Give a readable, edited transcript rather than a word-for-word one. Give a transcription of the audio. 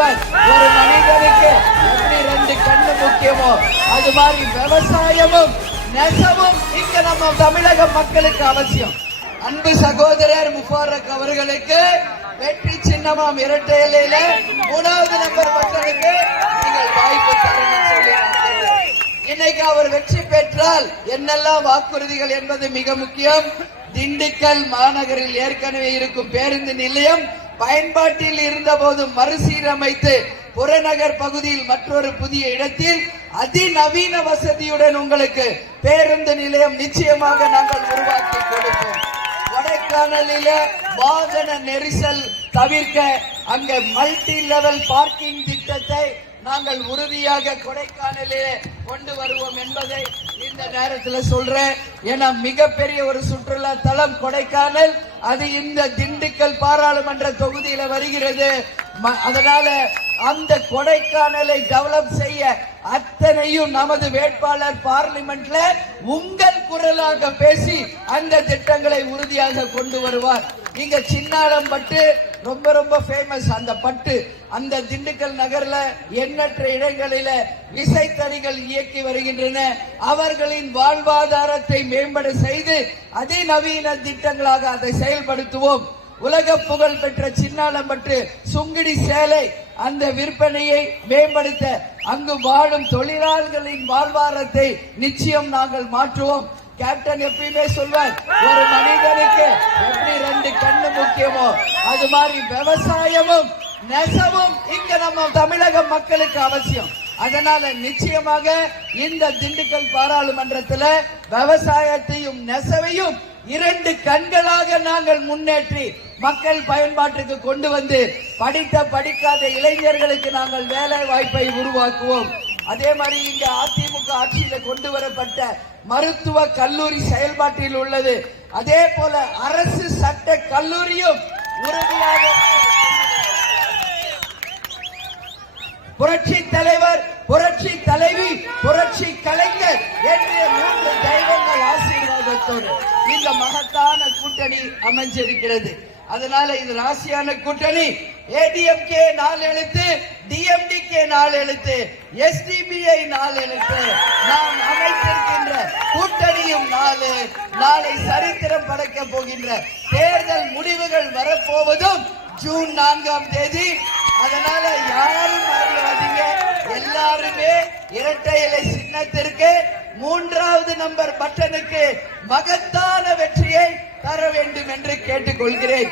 சொல்வார், ஒரு மனிதனுக்கு எப்படி 2 கண்ணு முக்கியமோ அது மாதிரி விவசாயமும் நெசவும் இங்க நம்ம தமிழக மக்களுக்கு அவசியம். அன்பு சகோதரர் முபாரக் அவர்களுக்கு வெற்றி சின்னமாம் இரட்டை இலையில 3வது நம்பர் பட்டனுக்கு நீங்கள் வாய்ப்பு தரணும். இன்னைக்கு அவர் வெற்றி பெற்றால் என்னெல்லாம் வாக்குறுதிகள் என்பது மிக முக்கியம். திண்டுக்கல் மாநகரில் ஏற்கனவே இருக்கும் பேருந்து நிலையம் பயன்பாட்டில் இருந்த போது மறுசீரமைத்து புறநகர் பகுதியில் மற்றொரு புதிய இடத்தில் அதிநவீன வசதியுடன் உங்களுக்கு பேருந்து நிலையம் நிச்சயமாக நாங்கள் உருவாக்கி கொடுப்போம். கொடைக்கானலில வாகன நெரிசல் தவிர்க்க அங்க மல்டி லெவல் பார்க்கிங் திட்டத்தை நாங்கள் உறுதியாக கொடைக்கானலிலே கொண்டு வருவோம் என்பதை இந்த நேரத்தில் சொல்றேன். ஏன்னா மிகப்பெரிய ஒரு சுற்றுலா தலம் கொடைக்கானல், அது இந்த திண்டுக்கல் பாராளுமன்ற தொகுதியில வருகிறது. அதனால அந்த கொடைக்கானலை டெவலப் செய்ய அத்தனையும் நமது வேட்பாளர் பார்லிமெண்ட்ல உங்கள் குரலாக பேசி அந்த திட்டங்களை உறுதியாக கொண்டு வருவார். இங்க சின்னாளம் பட்டு ரொம்ப ரொம்ப ஃபேமஸ். அந்த பட்டு அந்த திண்டுக்கல் நகர்ல எண்ணற்ற இடங்களில விசைத்தறிகள் இயக்கி வருகின்றன. அவர்களின் வாழ்வாதாரத்தை மேம்பட செய்து அதிநவீன திட்டங்களாக அதை செயல்படுத்துவோம். உலக புகழ் பெற்ற சின்னாளம்பட்டு சுங்குடி சேலை அந்த விற்பனையை மேம்படுத்த அங்கு வாழும் தொழிலாளர்களின் வாழ்வாரத்தை நிச்சயம் நாங்கள் மாற்றுவோம். கேப்டன் எப்பயுமே சொல்வார், ஒரு மனிதனுக்கு எப்படி 2 கண்ணு முக்கியமோ அது மாதிரி விவசாயமும் நெசவும் இங்க நம்ம தமிழக மக்களுக்கு அவசியம். அதனால நிச்சயமாக இந்த திண்டுக்கல் பாராளுமன்றத்தில் விவசாயத்தையும் நெசவையும் 2 கண்களாக நாங்கள் முன்னேற்றி மக்கள் பயன்பாட்டுக்கு கொண்டு வந்து படித்த படிக்காத இளைஞர்களுக்கு நாங்கள் வேலை வாய்ப்பை உருவாக்குவோம். அதே மாதிரி இங்க அதிமுக ஆட்சியில கொண்டு வரப்பட்ட மருத்துவ கல்லூரி செயல்பாட்டில் உள்ளது. அதே போல அரசு சட்ட கல்லூரியும் உறுதியாக புரட்சி தலைவர், புரட்சி தலைவி, புரட்சி கலைஞர் என்ற 3 தெய்வங்கள் ஆசீர்வாதத்தோடு இந்த மகத்தான கூட்டணி அமைஞ்சிருக்கிறது. அதனால இது ராசியான கூட்டணி. ஏடிஎம்கே 4 எழுத்து, டிஎம்டிகே 4 எழுத்து, எஸ்டிபிஐ 4 எழுத்து. நாம் அமைத்திருக்கின்ற கூட்டணியும் 4. நாளை சரித்திரம் படைக்க போகின்ற தேர்தல் முடிவுகள் வரப்போவதும் ஜூன் 4ஆம் தேதி. அதனால யாரும் மறந்துடாதீங்க, எல்லாருமே இரட்டை இலை சின்னத்திற்கு 3வது நம்பர் பட்டனுக்கு மகத்தான வெற்றியை தர வேண்டும் என்று கேட்டுக்கொள்கிறேன்.